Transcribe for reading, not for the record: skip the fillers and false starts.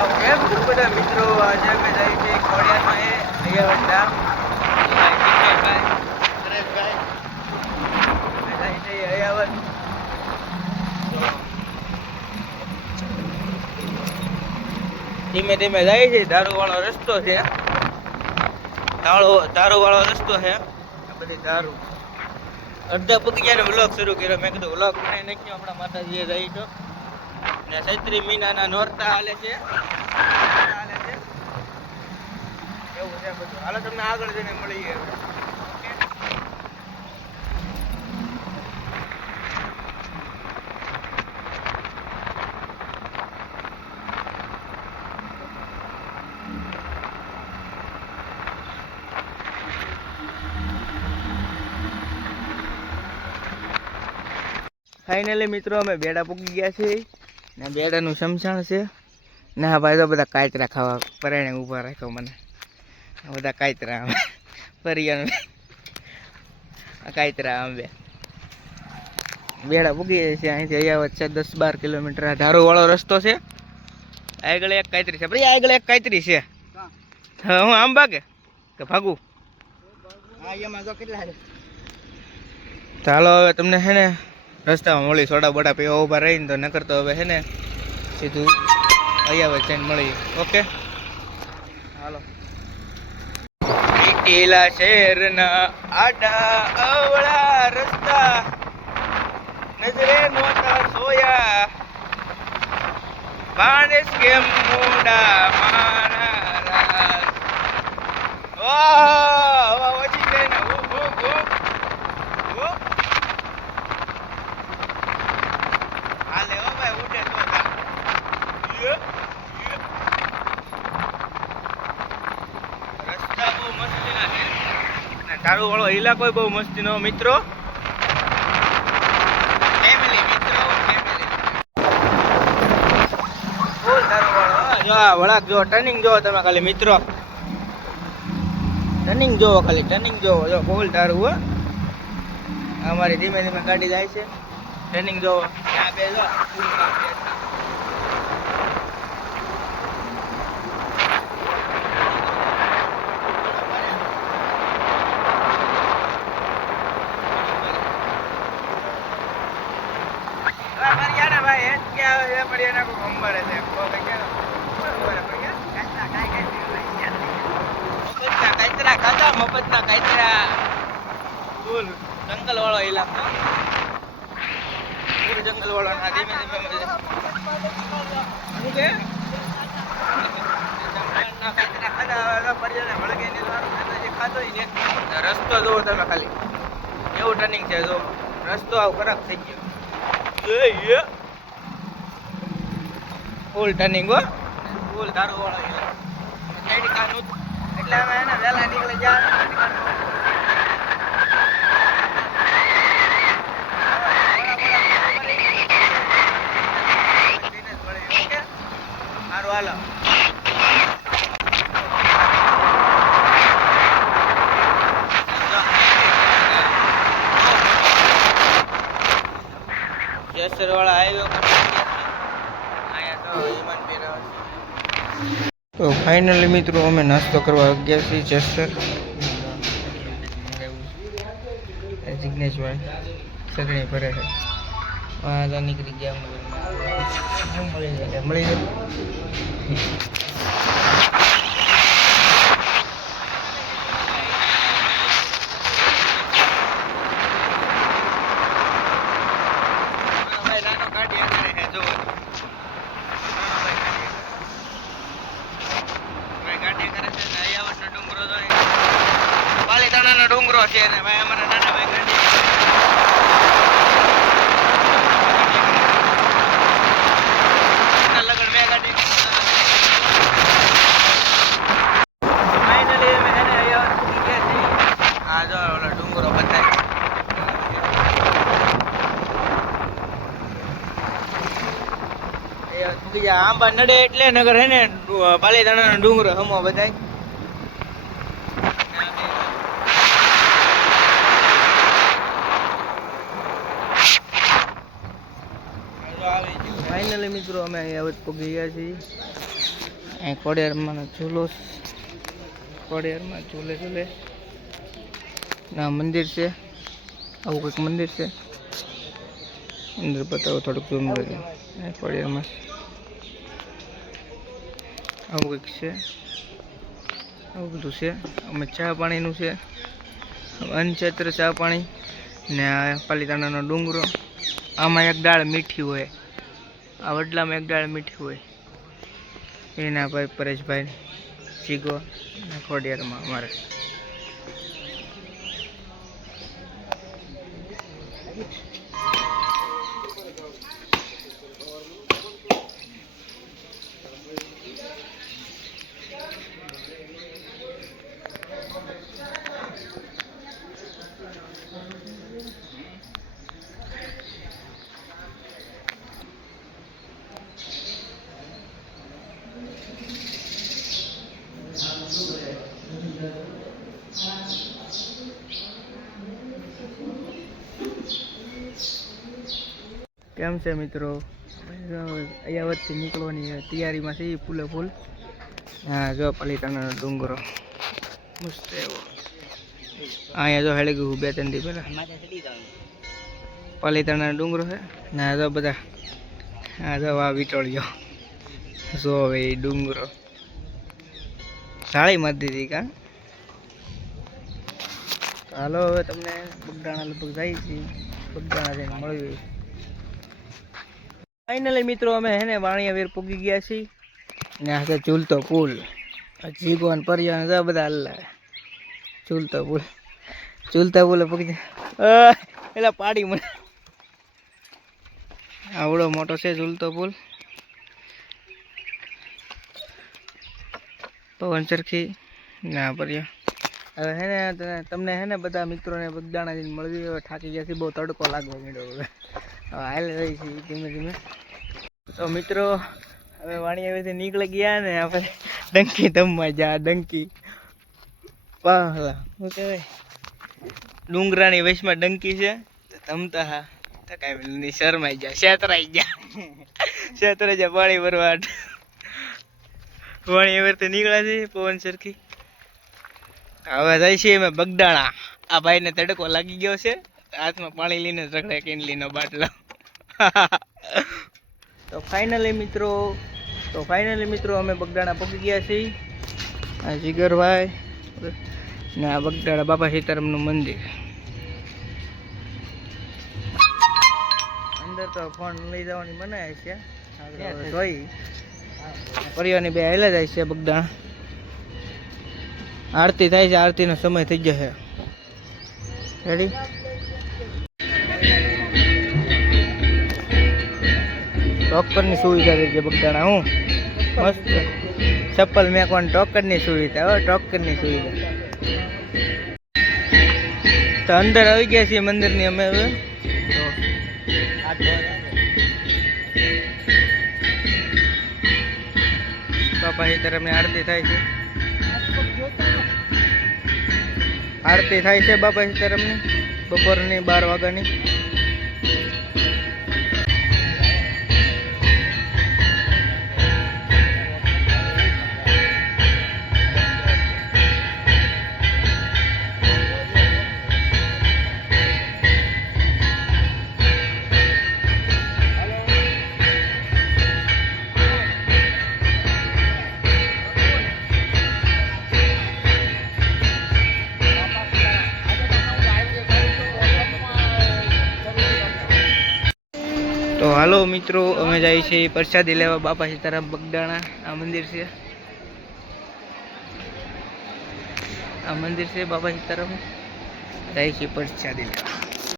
કેમ છો બધા મિત્રો? આજે અમે જઈએ છીએ ખોડિયારમાં અહીંયા ધીમે ધીમે જાય છે. દારૂ વાળો રસ્તો છે, દારૂ વાળો રસ્તો છે. આ બધી દારૂ અડધા પગિયાનો વ્લોગ શરૂ કર્યો. મેં કીધું વ્લોગ બનાવી નાખ્યો. આપણા માતાજીએ જઈ તો ને ચૈત્રી મહિનાના નોરતા હાલે છે એવું છે બધું. હાલો તમને આગળ જઈને મળીએ. ફાઇનલી મિત્રો અમે બેડા પૂકી ગયા છીએ ને બેડાનું સમસાણ છે ને હા ભાઈ તો બધા કાચરા ખાવા પરાણે ઊભા રાખ્યો મને. બધા કાચરા પરિયાનું કાચરા આંબે બેડા પૂકી જાય છે. અહીંથી અહીંયા છે 10-12 કિલોમીટર. આ ધારો વાળો રસ્તો છે. આગળ એક કાચરી છે ભાઈ, આગળ એક કાચરી છે. હા હું આંબા કે ભાગું? હા એમાં તો કેટલા ચાલો હવે તમને છે ને રસ્તામાં મળી સોડા બોડા પીવા ઊભા રહીને તો નકર તો હવે છે ને સીધું અહીંયા વચ્ચે મળી. ઓકે હાલો. ઈલા શહેરના આડા અવળા રસ્તા નજરે નોતા સોયા બાણેસ કેમ મોડા મારા રાસ. વાહ ઓછી છે ને હાલે હો ભાઈ ઉડે તો રસ્તા બહુ મસ્તીના છે ને તારું વાળો ઇલાકો બહુ મસ્તીનો મિત્રો. ફેમિલી ફૂલ તારું વાળો જો વળાક જો ટર્નિંગ જોવો તમે ખાલી મિત્રો. ટર્નિંગ જોવો ખાલી ટર્નિંગ જોવો જો ફૂલ તારું હો. અમારી ધીમે ધીમે ગાડી જાય છે. ટર્નિંગ જોવો ત્યાં બે જો મફતના કાયતરા ફૂલ જંગલ વાળો ઇલાકો. પૂર જંગલ વાળો ના ધીમે ધીમે શું કે જંગલના કાયતરા ખાધા પર્યાને વળગે ને ખાધો ને રસ્તો જોવો તમે ખાલી એવું ટર્નિંગ છે. જો રસ્તો આવ ખરાબ થઈ ગયો. ફૂલ ટર્નિંગ હો ફૂલ ધારો વાળો ઇલાકો. સાઈડ કાનું એટલે અમે એને વહેલા નીકળી જાય. સારું હાલો. જેસર વાળા હાઈવે તો ફાઇનલી મિત્રો અમે નાસ્તો કરવા ગયા છીએ જેસર. જિગ્નેશભાઈ સગણી ભરે છે. હા નીકળી ગયા મળી જાય ડુંગરો છે ને ભાઈ અમારા નાના ભાઈ ગાડી લગન મેં ગાડી ફાઇનલી અમે એને આ જો ઓલો ડુંગરો બતાય આંબા નડે એટલે નગર હે ને પાલીતાણા ડુંગરો હમો બધાય. ફાઇનલી મિત્રો અમે અહીંયા પગી ગયા છીએ અહીં ખોડિયારમાં ઝૂલો, ખોડિયારમાં ઝૂલે ઝૂલે ના મંદિર છે, આવું કંઈક મંદિર છે. અંદર બતાવો થોડુંક ઝૂમ કરી. ખોડિયારમાં આવું કંઈક છે, આવું બધું છે. અમે ચા પાણીનું છે, અનક્ષેત્ર ચા પાણી ને આ પાલીતાણાનો ડુંગરો. આમાં એક ડાળ મીઠી હોય, આ વડલામાં એક ડાળ મીઠી હોય. એના ભાઈ પરેશભાઈ જીગો ને ખોડિયારમાં અમારે. કેમ છે મિત્રો? અહીંયા વચ્ચે નીકળવાની તૈયારીમાં છે ફૂલે ફૂલ. હા જો પાલીતાણાનો ડુંગરો મસ્ત એવો. અહીંયા જો હેળી ગયું 2-3 દી પહેલા. પાલીતાણાનો ડુંગરો છે ને જો બધા. હા જો આ વિટોળિયો જો હવે એ ડુંગરો સાળી મત દીધી કા. હાલો હવે તમને બગદાણા લગભગ જાય છે, બગદાણા જઈને મળ્યું. ફાઇનલી મિત્રો અમે હે ને વાણિયાવીર પૂગી ગયા છીએ ને આ ઝૂલતો પુલ. જીગોન પરિયાન જા બધા અલ્લા ઝૂલતો પુલ પૂગી એલા પાડી મને. આવડો મોટો છે ઝૂલતો પુલ. પવન સરખી ના પરિયા. હવે હે ને તમને હે ને બધા મિત્રોને બગદાણા જઈને મળવી. હવે થાકી ગયા છે, બહુ તડકો લાગવા માંડ્યો. હવે હાલ રહી છે ધીમે ધીમે. તો મિત્રો હવે વાણિયાવીરથી નીકળી ગયા ને આપણે ડંકી ધમવા જા. ડંકી પાહલા શું કહેવાય, ડુંગરાની વચમાં ડંકી છે. ધમતા હા તો કાંઈ નહીં, શરમાઈ જા, શેતરાઈ જા પાણી ભરવા. વાણિયાવીરથી નીકળ્યા છે પવન સરખી. હવે જાય છે અમે બગદાણા. આ ભાઈને તડકો લાગી ગયો છે, હાથમાં પાણી લઈને રખડે કેનલીનો બાટલો. તો ફાઇનલી મિત્રો અમે બગદાણા પહોંચી ગયા છીએ. આ જીગરભાઈ ને આ બગદાણા બાપા સીતારામનું મંદિર. અંદર તો ફોન લઈ જવાની મનાય છે. જોઈ પરિવારની બે હાલ્યા જાય છે બગદાણા. આરતી થાય છે, આરતીનો સમય થઈ જશે. રેડી? ટોકરની સુવિધા થઈ છે બગદાણા. હું મસ્ત ચપ્પલ મેકવાની ટોકરની સુવિધા. હો ટોકરની સુવિધા. તો અંદર આવી ગયા છીએ મંદિરની અમે. હવે બાપા સીતારામની આરતી થાય છે. આરતી થાય છે બાપા સીતારામની બપોરની 12 વાગ્યાની. તો હાલો મિત્રો અમે જઈએ છીએ પ્રસાદી લેવા બાપા સીતારામ બગદાણા. આ મંદિર છે, બાપા સીતારામ. જાય છે પ્રસાદી લેવા.